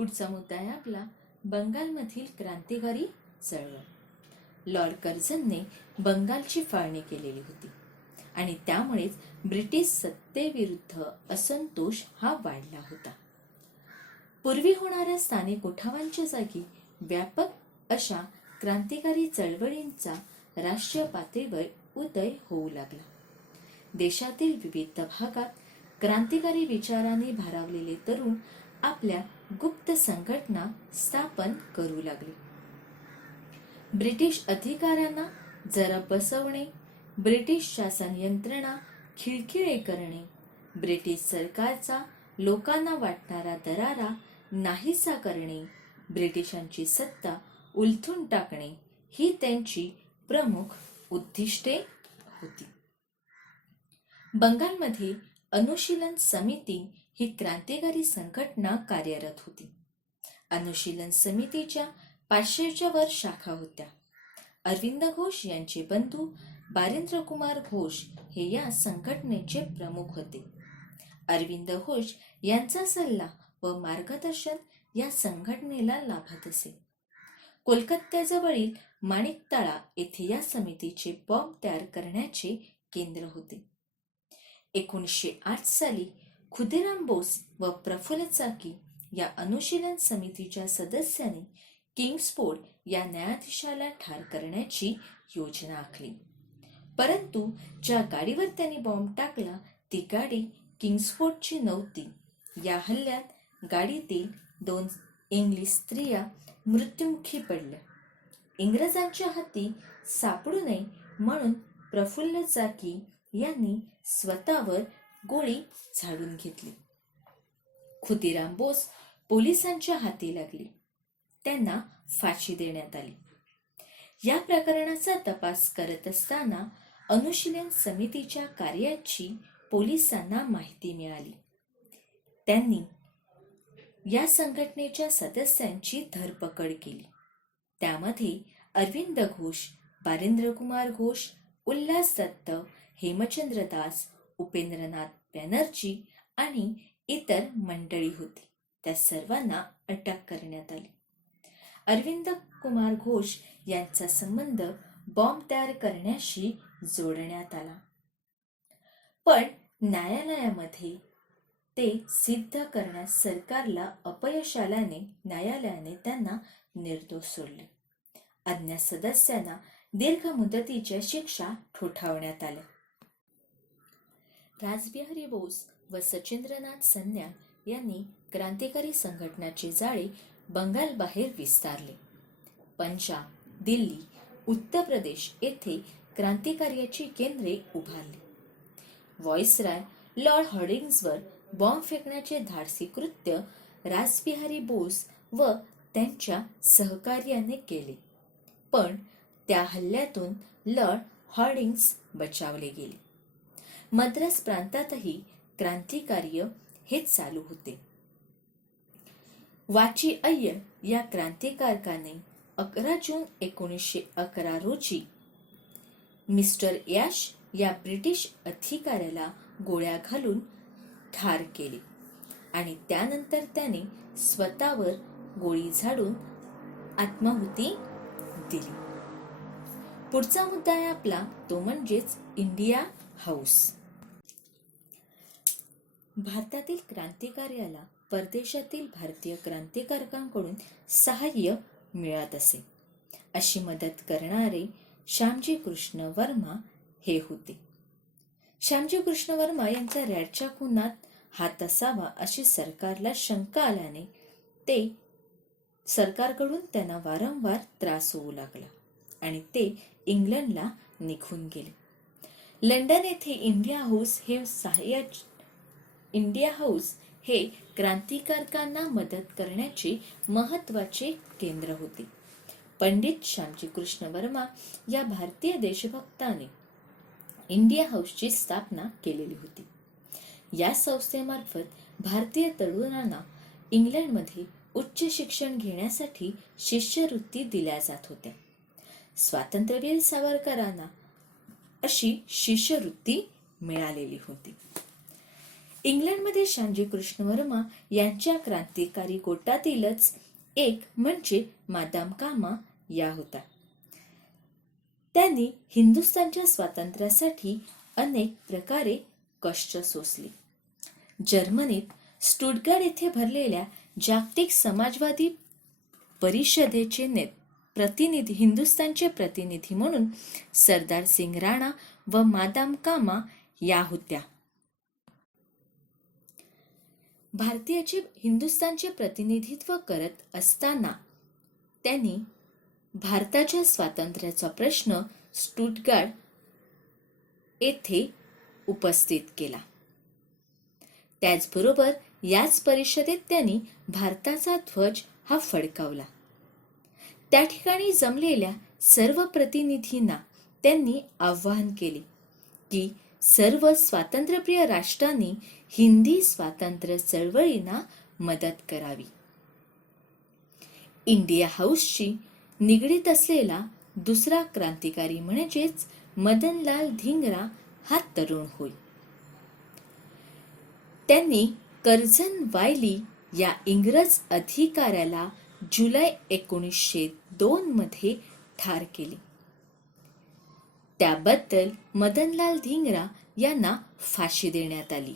पुढचा मुद्दा आहे आपला. बंगालमधील क्रांतिकारी चळवळ लॉर्ड कर्झनने बंगालची फाळणी केलेली होती आणि त्यामुळेच ब्रिटिश सत्तेविरुद्ध असंतोष हा वाढला होता. पूर्वी होणाऱ्या स्थानिक उठावांच्या जागी व्यापक अशा क्रांतिकारी चळवळींचा राष्ट्रीय पातळीवर उदय होऊ लागला. देशातील विविध भागात क्रांतिकारी विचाराने भारावलेले तरुण आपल्या गुप्त संघटना स्थापन करू लागली. ब्रिटिश अधिकाऱ्यांना जरा बसवणे ब्रिटिश शासन यंत्रणा खिळखिळे करणे ब्रिटिश सरकारचा लोकांना वाटणारा दरारा नाहीसा करणे ब्रिटिशांची सत्ता उलथून टाकणे ही त्यांची प्रमुख उद्दिष्टे होती. बंगालमध्ये अनुशीलन समिती ही क्रांतिकारी संघटना कार्यरत होती. अनुशीलन समितीच्या पाचशेच्या वर शाखा होत्या. अरविंद घोष यांचे बंधू बारेंद्रकुमार घोष हे या संघटनेचे प्रमुख होते. अरविंद घोष यांचा सल्ला व मार्गदर्शन या संघटनेला लाभत असे. कोलकात्याजवळील माणिकतळा येथे या समितीचे बॉम्ब तयार करण्याचे केंद्र होते. एकोणीसशे आठ साली खुदिराम बोस व प्रफुल्ल चाकी या अनुशीलन समितीच्या सदस्याने किंग्सफोर्ड या न्यायाधीशाला ठार करण्याची योजना आखली. परंतु ज्या गाडीवर त्यांनी बॉम्ब टाकला ती गाडी किंग्सफोर्डची नव्हती. या हल्ल्यात गाडीतील दोन इंग्लिश स्त्रिया मृत्युमुखी पडल्या. इंग्रजांच्या हाती सापडू नये म्हणून प्रफुल्ल चाकी यांनी स्वतःवर गोळी झाडून घेतली. खुदिराम बोस पोलिसांच्या हाती लागले. त्यांना फाशी देण्यात आली. या प्रकरणाचा तपास करत असताना अनुशीलन समितीच्या कार्याची पोलिसांना माहिती मिळाली. त्यांनी या संघटनेच्या सदस्यांची धरपकड केली. त्यामध्ये अरविंद घोष बारेंद्रकुमार घोष उल्हास दत्त हेमचंद्र दास उपेंद्रनाथ बॅनर्जी आणि इतर मंडळी होती. त्या सर्वांना अटक करण्यात आली. अरविंद कुमार घोष यांचा संबंध बॉम्ब तयार करण्याशी जोडण्यात आला. पण न्यायालयामध्ये ते सिद्ध करण्यास सरकारला अपयश आल्याने न्यायालयाने त्यांना निर्दोष सोडले. अज्ञात सदस्यांना दीर्घ मुदतीच्या शिक्षा ठोठावण्यात आल्या. रासबिहारी बोस व सचिंद्रनाथ सन्या यांनी क्रांतिकारी संघटनाचे जाळे बंगालबाहेर विस्तारले. पंजाब दिल्ली उत्तर प्रदेश येथे क्रांतिकार्याची केंद्रे उभारली. व्हॉइसराय लॉर्ड हॉर्डिंग्सवर बॉम्ब फेकण्याचे धाडसी कृत्य रासबिहारी बोस व त्यांच्या सहकार्याने केले. पण त्या हल्ल्यातून लॉर्ड हॉर्डिंग्स बचावले गेले. मद्रास प्रांतातही क्रांतिकार्य हे चालू होते. वाची अय्य या क्रांतिकारकाने अकरा जून एकोणीसशे अकरा रोजी मिस्टर यश या ब्रिटिश अधिकाऱ्याला गोळ्या घालून ठार केले आणि त्यानंतर त्याने स्वतःवर गोळी झाडून आत्माहुती दिली. पुढचा मुद्दा आहे आपला तो म्हणजेच इंडिया हाऊस. भारतातील क्रांतिकार्याला परदेशातील भारतीय क्रांतिकारकांकडून सहाय्य मिळत असे. अशी मदत करणारे श्यामजी कृष्ण वर्मा हे होते. श्यामजी कृष्ण वर्मा यांचा रॅडच्या खुनात हात असावा अशी सरकारला शंका आल्याने ते सरकारकडून त्यांना वारंवार त्रास होऊ लागला आणि ते इंग्लंडला निघून गेले. लंडन येथे इंडिया हाऊस हे सहाय्या इंडिया हाऊस हे क्रांतिकारकांना मदत करण्याचे महत्त्वाचे केंद्र होते. पंडित श्यामजी कृष्ण वर्मा या भारतीय देशभक्ताने इंडिया हाऊसची स्थापना केलेली होती. या संस्थेमार्फत भारतीय तरुणांना इंग्लंडमध्ये उच्च शिक्षण घेण्यासाठी शिष्यवृत्ती दिल्या जात होत्या. स्वातंत्र्यवीर सावरकरांना अशी शिष्यवृत्ती मिळालेली होती. इंग्लंडमध्ये शांजी कृष्ण वर्मा यांच्या क्रांतिकारी गोटातीलच एक म्हणजे मादाम कामा या होता. त्यांनी हिंदुस्थानच्या स्वातंत्र्यासाठी अनेक प्रकारे कष्ट सोसली. जर्मनीत स्टुटगार्ड येथे भरलेल्या जागतिक समाजवादी परिषदेचे ने प्रतिनिधी हिंदुस्थानचे प्रतिनिधी म्हणून सरदार सिंग राणा व मादाम कामा या होत्या. भारतीयाचे हिंदुस्थानचे प्रतिनिधित्व करत असताना त्यांनी भारताच्या स्वातंत्र्याचा प्रश्न स्टुटगार्ड येथे उपस्थित केला. त्याचबरोबर याच परिषदेत त्यांनी भारताचा ध्वज हा फडकावला. त्या ठिकाणी जमलेल्या सर्व प्रतिनिधींना त्यांनी आवाहन केले की सर्व स्वातंत्र्यप्रिय राष्ट्रांनी हिंदी स्वातंत्र्य चळवळींना मदत करावी. इंडिया हाऊसशी निगडीत असलेला दुसरा क्रांतिकारी म्हणजेच मदनलाल धिंगरा हा तरुण होय. त्यांनी कर्झन वायली या इंग्रज अधिकाऱ्याला जुलै एकोणीसशे दोन मध्ये ठार केले. त्याबद्दल मदनलाल धिंगरा यांना फाशी देण्यात आली.